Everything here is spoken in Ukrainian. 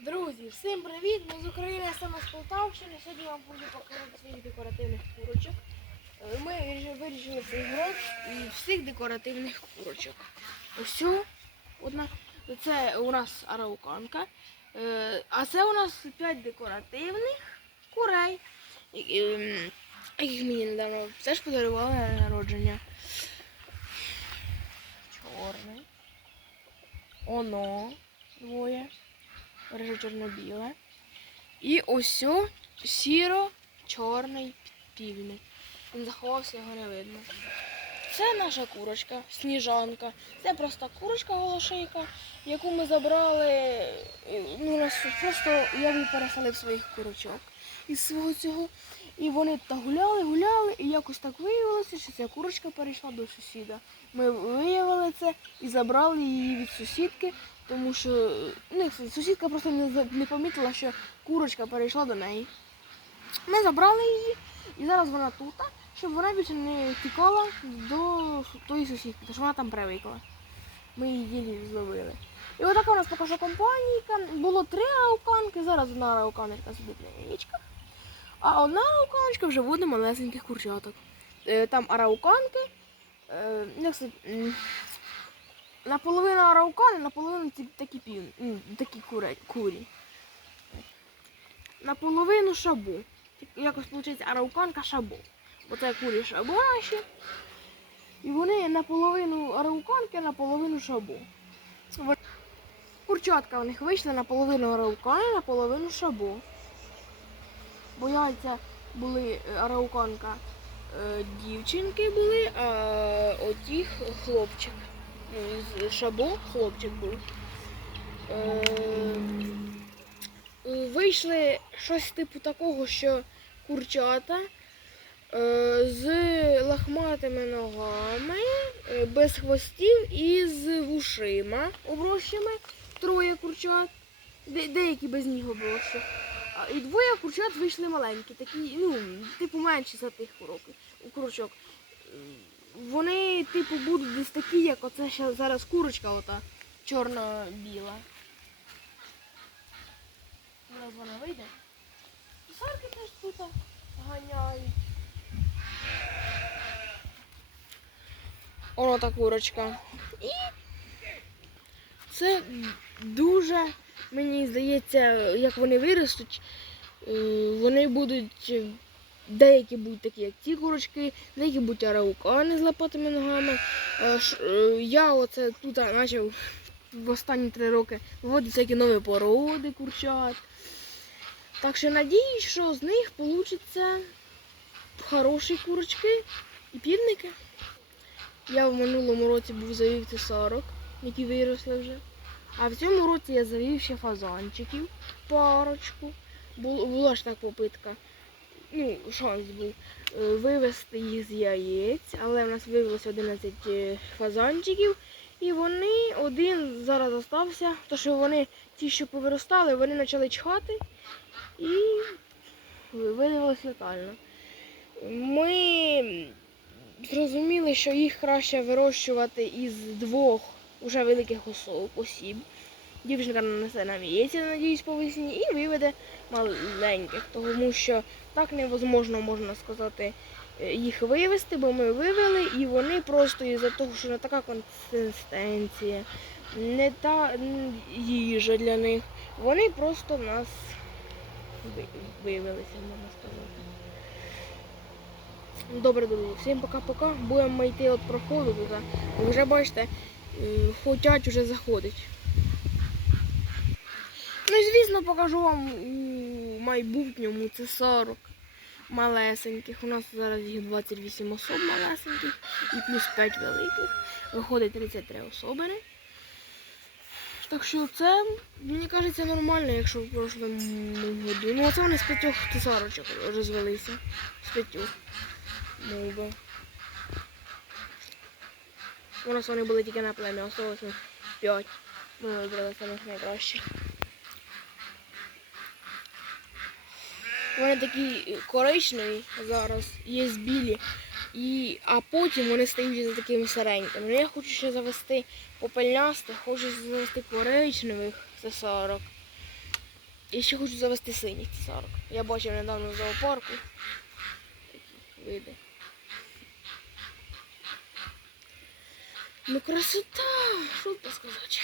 Друзі, всім привіт! Ми з України, саме з Полтавщини. Сьогодні вам буду показати своїх декоративних курочок. Е, Ми вирішили- цей і всіх декоративних курочок. Ось одна. Це у нас арауканка. Е, А це у нас 5 декоративних курей, ем, яких мені недавно теж подарували на народження. Чорний. Оно двоє рижо чорно-біле. І ось сіро-чорний півник. Він заховався, його не видно. Це наша курочка, сніжанка. Це просто курочка голошейка, яку ми забрали. Ну, просто я її переселив своїх курочок із свого цього. І вони та гуляли, гуляли, і якось так виявилося, що ця курочка перейшла до сусіда. Ми виявили це і забрали її від сусідки, тому що ну, сусідка просто не, не помітила, що курочка перейшла до неї. Ми забрали її, і зараз вона тут, щоб вона більше не тікала до тої сусідки, тому що вона там привикла. Ми її зловили. І отака у нас поки що компанійка. Було три ауканки, зараз одна ауканочка сидить на яєчках, а одна ауканочка вже водить малесеньких курчаток. Е, Там арауканки, е, наполовину араукани, наполовину такі пів, такі курі. Наполовину шабу. Якось виходить арауканка шабу. Бо це курі шабу наші. І вони наполовину арауканки, наполовину шабу. Курчатка у них вийшли наполовину араукани, наполовину шабу. Бо яйця були е, арауканка е, дівчинки були, а оті х- хлопчик. Шабо хлопчик був. Е, вийшли щось типу такого, що курчата е, з лахматими ногами, е, без хвостів і з вушима оброщами. Троє курчат. Де- деякі без ніг оброщів. А, І двоє курчат вийшли маленькі, такі, ну, типу менші за тих курок, курочок. Вони, типу, будуть десь такі, як оце ще зараз курочка, ота чорно-біла. Зараз вона вийде. Сарки теж тут ганяють. Воно та курочка. І це дуже, мені здається, як вони виростуть, е, вони будуть. Деякі будуть такі, як ті курочки, деякі будуть араукани з лопатими ногами. Е, е, Я оце тут почав в останні три роки виводити всякі нові породи курчат. Так що надіюсь, що з них получаться хороші курочки і півники. Я в минулому році був завів цесарок, які виросли вже. А в цьому році я завів ще фазанчиків, парочку. Була ж так попитка. Ну, шанс був е, вивезти їх з яєць, але в нас вивелося 11 е, фазанчиків. І вони один зараз залишився, тому що вони ті, що повиростали, вони почали чхати і виявилось летально. Ми зрозуміли, що їх краще вирощувати із двох уже великих осіб. Дівчинка нанесе нам яйця, надіюсь, по весні, і виведе маленьких, тому що так невозможно, можна сказати, е, їх вивезти, бо ми вивели, і вони просто із-за того, що не така консистенція, не та їжа для них, вони просто в нас виявилися, можна сказати. Добре, друзі, всім пока-пока. Будемо йти від проходу туди. Ви Вже бачите, е, хотять уже заходить. Ну і звісно, покажу вам у майбутньому це 40 малесеньких. У нас зараз їх 28 особ малесеньких і плюс 5 великих. Виходить 33 особини. Так що це, мені кажеться, нормально, якщо в прошлому году. Ну, оце вони з п'ятьох тесарочок розвелися. З п'ятьох. Мов би. У нас вони були тільки на плем'я, осталось них п'ять. Ми вибрали самих найкращих. Вони такі коричневі зараз, є білі, і, а потім вони стають вже такими сиренькими. Ну, я хочу ще завести попельнястих, хочу завести коричневих, це 40. І ще хочу завести синіх цесарок. Я бачив недавно в зоопарку. Такі види. Ну красота, що сказати.